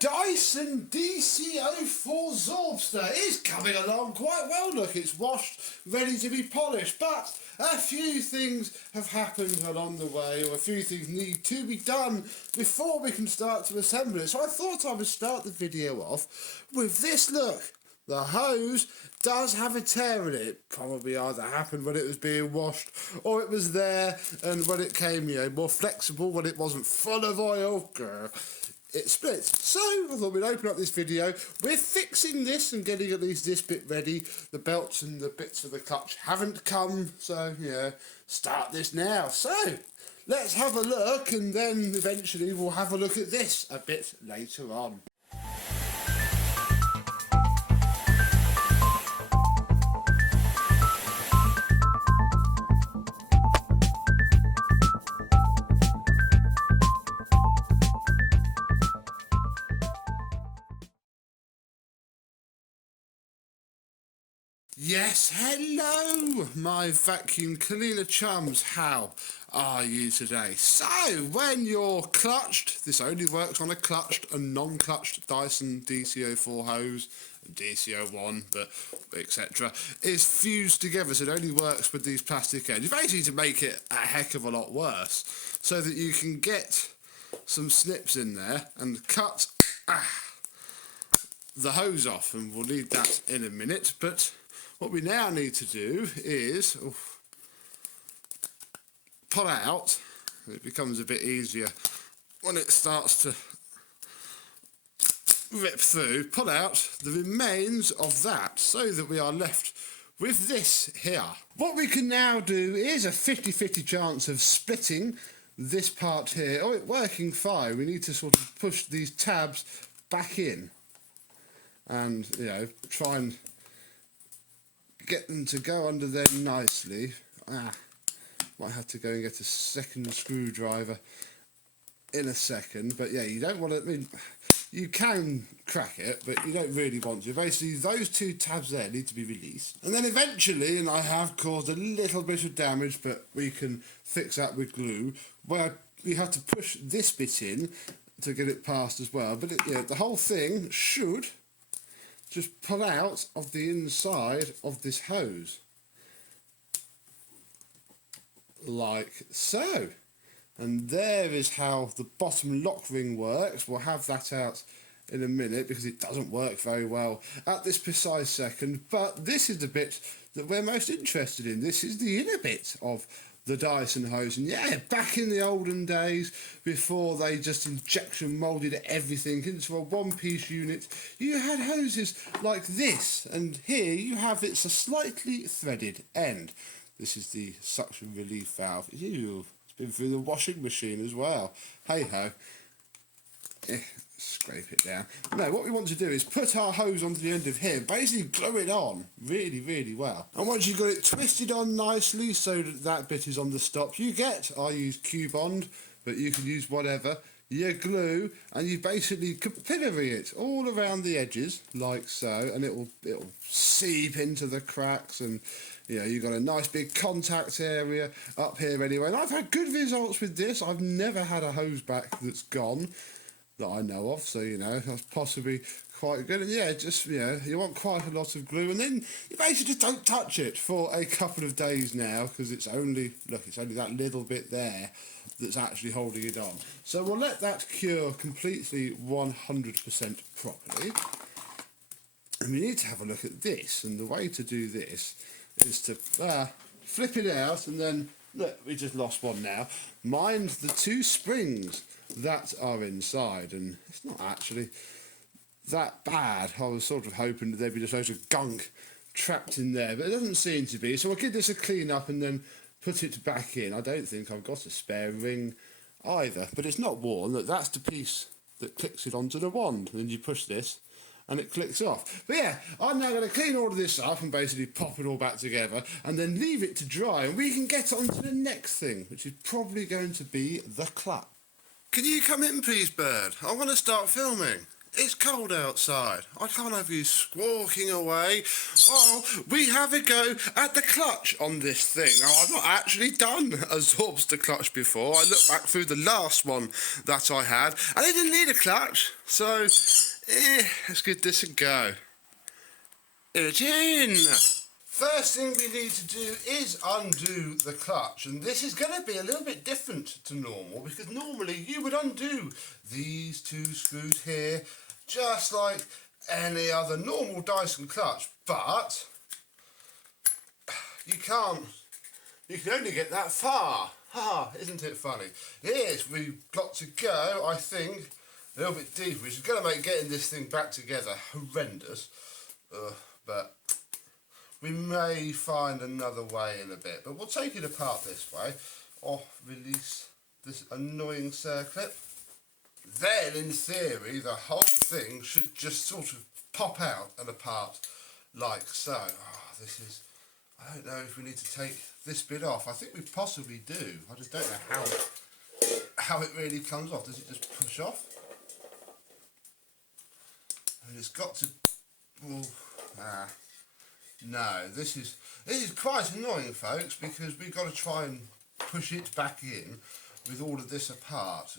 Dyson DC04 Zorbster is coming along quite well. Look, it's washed, ready to be polished, but a few things have happened along the way, or a few things need to be done before we can start to assemble it. So I thought I would start the video off with this. Look, the hose does have a tear in it. Probably either happened when it was being washed, or it was there and when it came, more flexible, when it wasn't full of oil, it splits. So I thought we'd open up this video. We're fixing this and getting at least this bit ready. The belts and the bits of the clutch haven't come, so start this now. So let's have a look, and then eventually we'll have a look at this a bit later on. Yes, hello, my vacuum cleaner chums. How are you today? So, when you're clutched, this only works on a clutched and non-clutched Dyson DC04 hose, DC01, but etc., is fused together, so it only works with these plastic ends. Basically to make it a heck of a lot worse, so that you can get some snips in there and cut the hose off, and we'll need that in a minute. But what we now need to do is pull out. It becomes a bit easier when it starts to rip through. Pull out the remains of that, so that we are left with this here. What we can now do is a 50-50 chance of splitting this part here. Oh, it's working fine. We need to sort of push these tabs back in and try and get them to go under there nicely. Might have to go and get a second screwdriver in a second, but yeah, you don't want to, you can crack it, but you don't really want to. Basically, those two tabs there need to be released, and then eventually, and I have caused a little bit of damage, but we can fix that with glue, where you have to push this bit in to get it past as well. But the whole thing should just pull out of the inside of this hose, like so. And there is how the bottom lock ring works. We'll have that out in a minute, because it doesn't work very well at this precise second. But this is the bit that we're most interested in. This is the inner bit of the Dyson hose. And yeah, back in the olden days, before they just injection moulded everything into a one-piece unit, you had hoses like this, and here you have it's a slightly threaded end. This is the suction relief valve. Ew, it's been through the washing machine as well. Hey ho. Scrape it down. No, what we want to do is put our hose onto the end of here, basically glue it on really well. And once you've got it twisted on nicely so that that bit is on the stop, I use Q-Bond, but you can use whatever, your glue, and you basically capillary it all around the edges, like so, and it'll seep into the cracks, and you've got a nice big contact area up here anyway. And I've had good results with this. I've never had a hose back that's gone that I know of, so that's possibly quite good. And you want quite a lot of glue, and then you basically just don't touch it for a couple of days now, because it's only that little bit there that's actually holding it on. So we'll let that cure completely 100% properly, and we need to have a look at this. And the way to do this is to flip it out, and then look, we just lost one now. Mind the two springs that are inside, and it's not actually that bad. I was sort of hoping that there'd be just loads of gunk trapped in there, but it doesn't seem to be. So I'll give this a clean up and then put it back in. I don't think I've got a spare ring either, but it's not worn. That's the piece that clicks it onto the wand, and then you push this and it clicks off. But yeah, I'm now going to clean all of this up and basically pop it all back together, and then leave it to dry, and we can get on to the next thing, which is probably going to be the clutch. Can you come in, please, bird? I want to start filming. It's cold outside. I can't have you squawking away while we have a go at the clutch on this thing. Now, I've not actually done a Zorbster clutch before. I looked back through the last one that I had, and it didn't need a clutch. So, let's give this a go. It's in! First thing we need to do is undo the clutch, and this is going to be a little bit different to normal, because normally you would undo these two screws here just like any other normal Dyson clutch, but you can't. You can only get that far. Isn't it funny? Yes, we've got to go, I think, a little bit deeper, which is going to make getting this thing back together horrendous, but we may find another way in a bit, but we'll take it apart this way. Release this annoying circlip. Then, in theory, the whole thing should just sort of pop out and apart like so. I don't know if we need to take this bit off. I think we possibly do. I just don't know how it really comes off. Does it just push off? And it's got to... No, this is quite annoying, folks, because we've got to try and push it back in with all of this apart.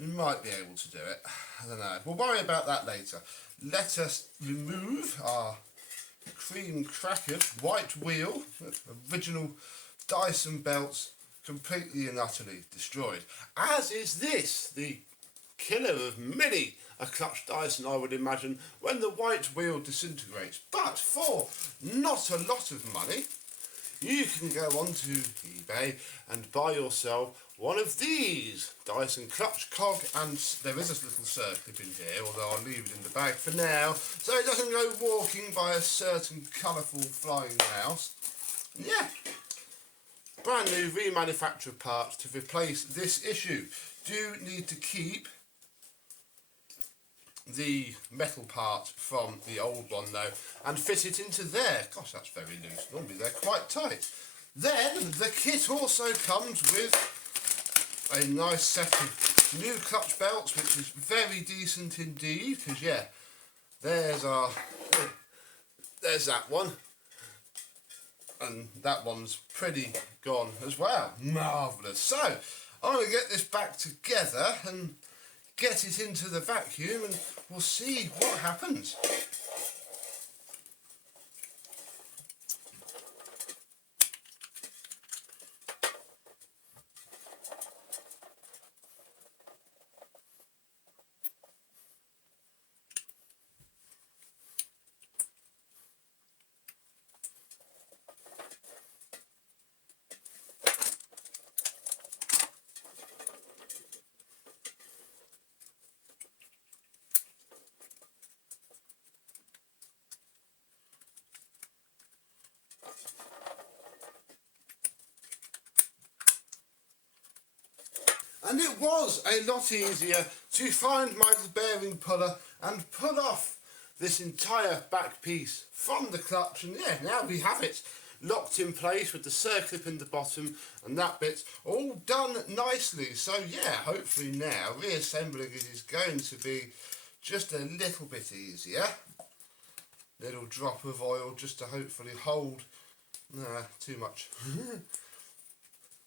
We might be able to do it. I don't know. We'll worry about that later. Let us remove our cream crackered white wheel, original Dyson belts, completely and utterly destroyed. As is this, the killer of many a clutch Dyson, I would imagine, when the white wheel disintegrates. But for not a lot of money, you can go onto eBay and buy yourself one of these Dyson clutch cog, and there is a little circlip in here, although I'll leave it in the bag for now, so it doesn't go walking by a certain colourful flying mouse. Yeah, brand new remanufactured parts to replace this issue. Do need to keep the metal part from the old one though and fit it into there. Gosh, that's very loose. Normally they're quite tight. Then the kit also comes with a nice set of new clutch belts, which is very decent indeed, because yeah, there's that one, and that one's pretty gone as well. Marvellous. So I'm going to get this back together and get it into the vacuum, and we'll see what happens. And it was a lot easier to find my bearing puller and pull off this entire back piece from the clutch, and yeah, now we have it locked in place with the circlip in the bottom and that bit all done nicely. So yeah, hopefully now reassembling it is going to be just a little bit easier. Little drop of oil just to hopefully hold, too much.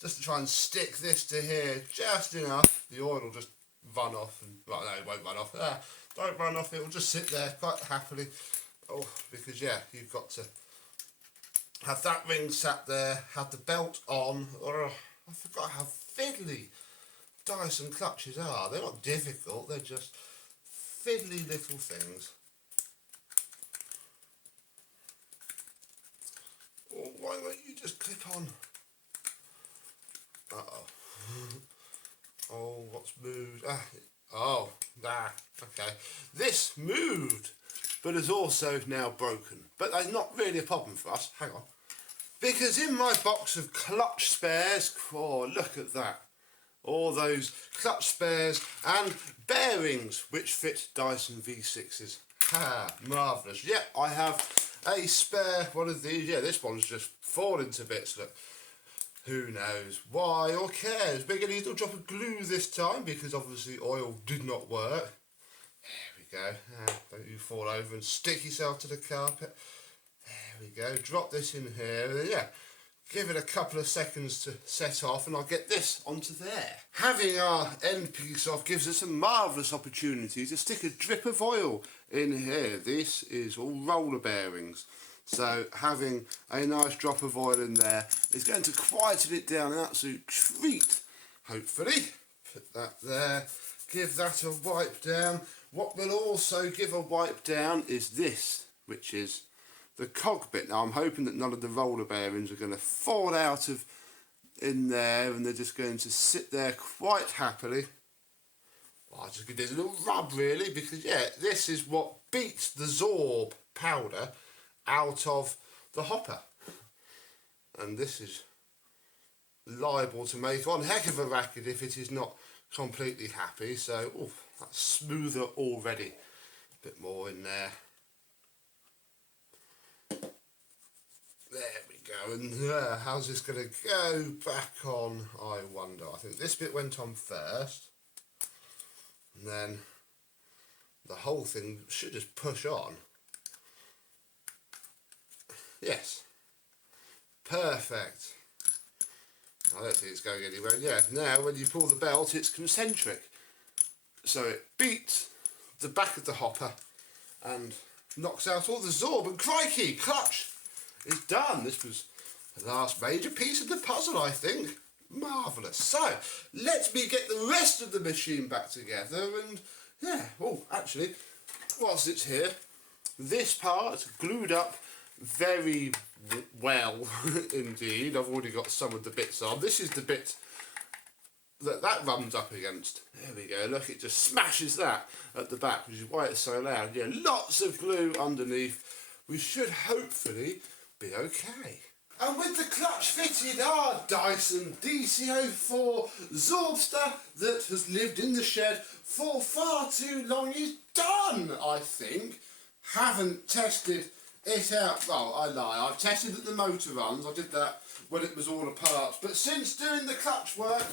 Just to try and stick this to here just enough. The oil will just run off, and well, no, it won't run off. Don't run off, it will just sit there quite happily. Oh, because yeah, you've got to have that ring sat there, have the belt on. I forgot how fiddly Dyson clutches are. They're not difficult, they're just fiddly little things. Oh, why won't you just clip on? Uh-oh. Oh, what's moved? Okay. This moved, but is also now broken. But that's not really a problem for us. Hang on. Because in my box of clutch spares, oh, look at that. All those clutch spares and bearings which fit Dyson V6s. Marvellous. Yep, I have a spare one of these. Yeah, this one's just fallen to bits, look. Who knows why or cares? We're getting a little drop of glue this time because obviously oil did not work. There we go. Don't you fall over and stick yourself to the carpet. There we go. Drop this in here. And yeah, give it a couple of seconds to set off and I'll get this onto there. Having our end piece off gives us a marvellous opportunity to stick a drip of oil in here. This is all roller bearings. So having a nice drop of oil in there is going to quieten it down, an absolute treat, hopefully. Put that there, give that a wipe down. What will also give a wipe down is this, which is the cog bit. Now I'm hoping that none of the roller bearings are going to fall out of in there and they're just going to sit there quite happily. Well, I'll just give this a little rub really, because yeah, this is what beats the Zorb powder out of the hopper, and this is liable to make one heck of a racket if it is not completely happy. So that's smoother already. A bit more in there. There we go. And how's this going to go back on, I wonder? I think this bit went on first, and then the whole thing should just push on. Yes, perfect. I don't think it's going anywhere. Yeah, now when you pull the belt it's concentric, so it beats the back of the hopper and knocks out all the Zorb, and crikey, clutch is done. This was the last major piece of the puzzle, I think. Marvellous. So let me get the rest of the machine back together, and yeah, actually, whilst it's here, this part glued up very well indeed. I've already got some of the bits on. This is the bit that runs up against. There we go, look, it just smashes that at the back, which is why it's so loud. Yeah, lots of glue underneath. We should hopefully be okay. And with the clutch fitted, our Dyson DC04 Zorbster that has lived in the shed for far too long is done, I think. Haven't tested it out. Well, I lie. I've tested that the motor runs. I did that when it was all apart. But since doing the clutch work,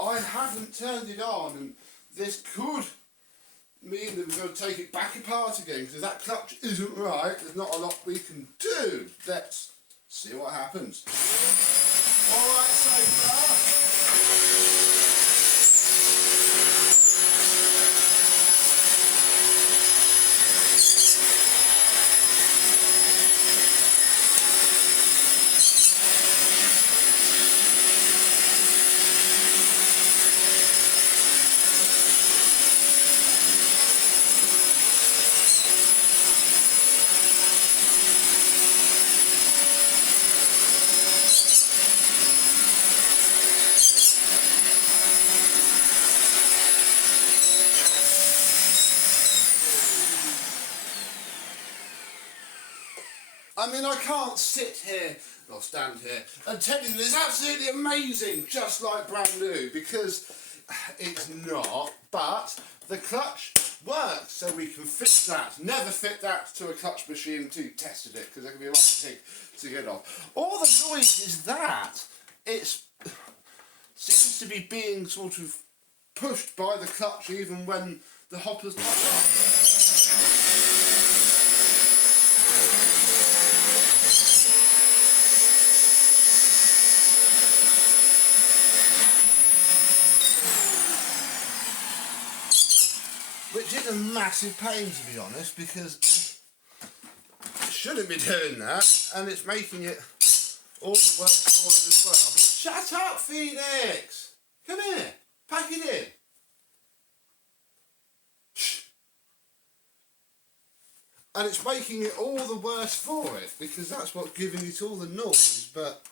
I haven't turned it on. And this could mean that we're going to take it back apart again. Because if that clutch isn't right, there's not a lot we can do. Let's see what happens. All right, so far. I mean, I can't sit here, or stand here, and tell you that it's absolutely amazing, just like brand new, because it's not, but the clutch works, so we can fit that. Never fit that to a clutch machine until you tested it, because there can be a lot to get off. All the noise is that it seems to be being sort of pushed by the clutch even when the hopper's not on. Which is a massive pain, to be honest, because it shouldn't be doing that, and it's making it all the worse for it as well. But shut up, Phoenix! Come here, pack it in. Shh. And it's making it all the worse for it, because that's what's giving it all the noise, but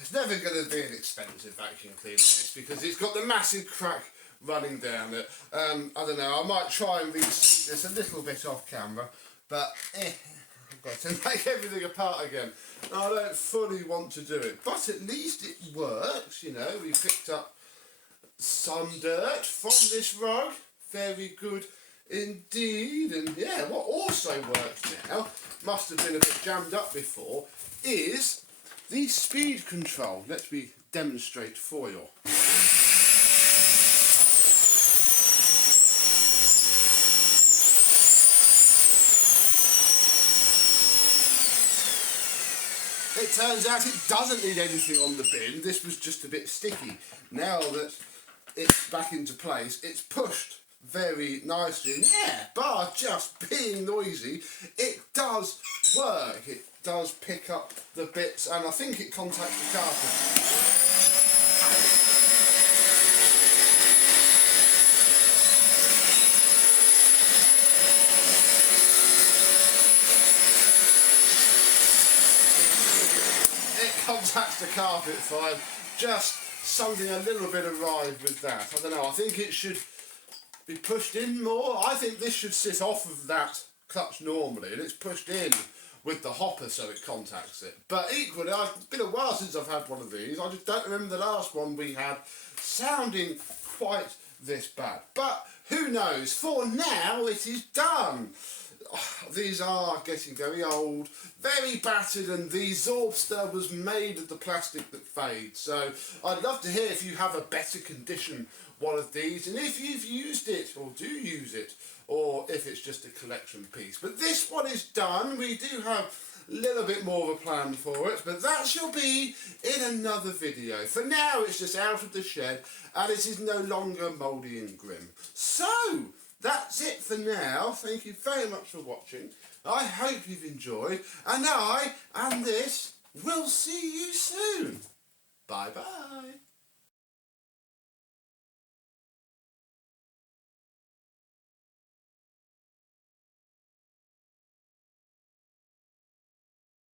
it's never going to be an expensive vacuum cleaner, this, because it's got the massive crack running down it. I don't know, I might try and reseat this a little bit off camera, but I've got to take everything apart again. I don't fully want to do it, but at least it works, you know. We picked up some dirt from this rug, very good indeed. And yeah, what also works now, must have been a bit jammed up before, is The speed control, let me demonstrate for you. It turns out it doesn't need anything on the bin. This was just a bit sticky. Now that it's back into place, it's pushed very nicely. And yeah, bar just being noisy, it does work. It does pick up the bits, and I think it contacts the carpet. Contacts the carpet fine. Just something a little bit awry with that. I don't know, I think it should be pushed in more. I think this should sit off of that clutch normally, and it's pushed in with the hopper so it contacts it. But equally, it's been a while since I've had one of these. I just don't remember the last one we had sounding quite this bad. But who knows? For now, it is done. These are getting very old, very battered, and the Zorbster was made of the plastic that fades. So I'd love to hear if you have a better condition one of these, and if you've used it or do use it, or if it's just a collection piece. But this one is done. We do have a little bit more of a plan for it, but that shall be in another video. For now, it's just out of the shed, and it is no longer mouldy and grim. So that's it for now. Thank you very much for watching. I hope you've enjoyed, and I and this will see you soon. Bye bye.